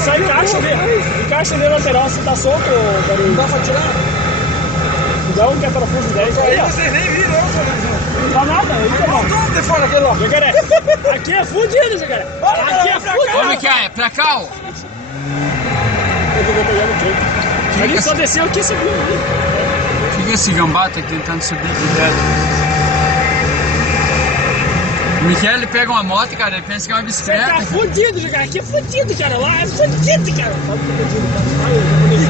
Só encaixa ali na lateral, se tá solto, barulho. Não dá pra tirar? Dá um que é parafuso 10 aí, ó. Vocês nem viram, Não dá nada, aí tá bom. Toma de fora aquele lá. Jacaré, aqui é fudido, Jacaré. Aqui é fudido. Como que é? Pra cá, ó. Eu vou pegar no jeito. Ali só desceu aqui, você viu ali. O que esse gambá tá tentando subir direto? O Michele ele pega uma moto, cara, ele pensa que é uma Você tá bicicleta. fudido, Jacaré. Aqui é fudido, cara. Lá é fudido, cara.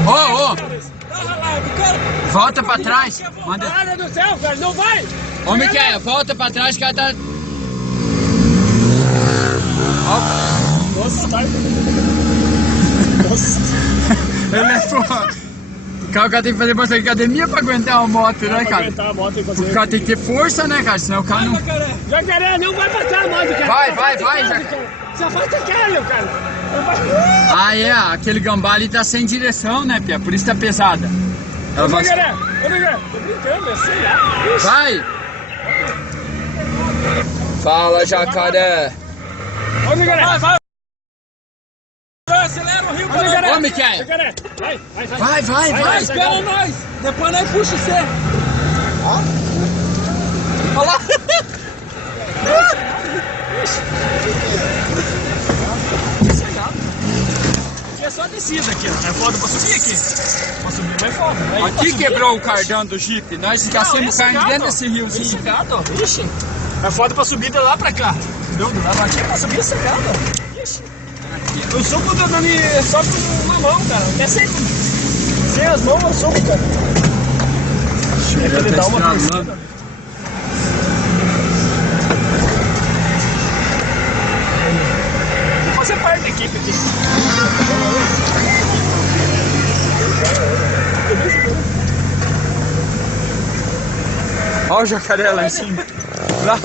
Ô, volta pra trás. Manda. Cara do céu, cara, não vai. Ô, Michele, volta pra trás que ela tá... Nossa, sai. Nossa. Ele é foda. O cara tem que fazer bastante academia pra aguentar uma moto, né, Pra cara? aguentar a moto e fazer. O cara tem que ter força, né, cara? Senão o cara não... Jacaré, não vai passar a moto, cara. Vai, Jacaré. Se afasta a cara, cara. Ah, é, aquele gambá ali tá sem direção, né, Pia? Por isso tá pesada. Ela vai... Jacaré, tô brincando, eu sei lá. Ixi. Vai! Fala, jacaré! Ô, Jacaré. Vai. Acelera o rio, Ô, Jacaré. Ô, Michele. Jacaré, vai. Vai! Espera nós. Depois nós puxa você. Olha lá. Aqui é só a descida aqui, ó. É foda pra subir aqui. Pra subir vai foda. Aí, pra Aqui subir, quebrou o cardão do Jeep. Nós esquecemos o carne gato, dentro ó. desse riozinho. Esse gato, ó. Ixi. É foda pra subir de lá pra cá. Entendeu? De lá pra aqui pra subir esse gato, ó. Ixi. Eu subo só com uma mão, cara. Até sem as mãos eu subo, cara. Ele dá uma torcida. Vou fazer parte da equipe aqui. Olha o jacaré lá em cima. Lá.